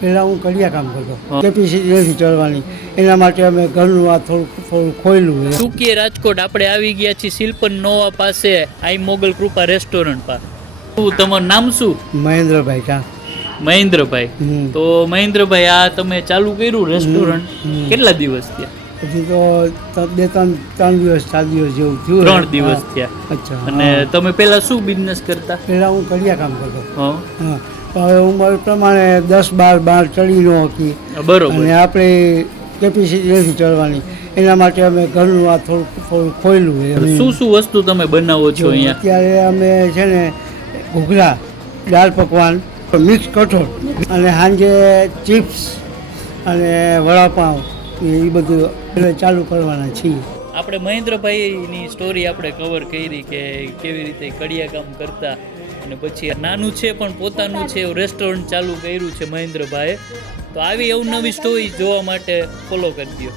પહેલાં હું કડિયા કામ કરતો, કેપેસિટી નથી ચડવાની, એના માટે અમે ઘરનું આ થોડું ખોયલું છે. ટૂંકીએ રાજકોટ આપણે આવી ગયા છીએ સિલ્પન નોવા પાસે આઈ મોગલ કૃપા રેસ્ટોરન્ટ પર. તમારું નામ શું? મહેન્દ્રભાઈ કા. મહેન્દ્રભાઈ. તો મહેન્દ્રભાઈ, આ તમે ચાલુ કર્યું રેસ્ટોરન્ટ કેટલા દિવસ થયા? હજી તો ત્રણ દિવસ 4 દિવસ જેવું થયું. 3 દિવસ થયા. અચ્છા. અને તમે પહેલા શું બિઝનેસ કરતા? પહેલાં હું કડિયા કામ કરતો. હા, હવે ઉંમર પ્રમાણે 10-12 બાર ચડી ન હતી. બરોબર. અને આપણે કેપેસિટી નથી ચડવાની, એના માટે અમે ઘરનું આ થોડું ખોયલું છે. શું વસ્તુ તમે બનાવો છો અહીંયા? અત્યારે અમે છે ને ઘૂઘરા, દાળ પકવાન, મિક્સ કઠોળ અને સાંજે ચિપ્સ અને વડાપાઉં એ બધું એટલે ચાલુ કરવાના છીએ. આપણે મહેન્દ્રભાઈની સ્ટોરી આપણે કવર કરી કે કેવી રીતે કડિયા કામ કરતા અને પછી નાનું છે પણ પોતાનું છે એવું રેસ્ટોરન્ટ ચાલુ કર્યું છે મહેન્દ્રભાઈએ. તો આવી અવનવી સ્ટોરી જોવા માટે ફોલો કરી દો.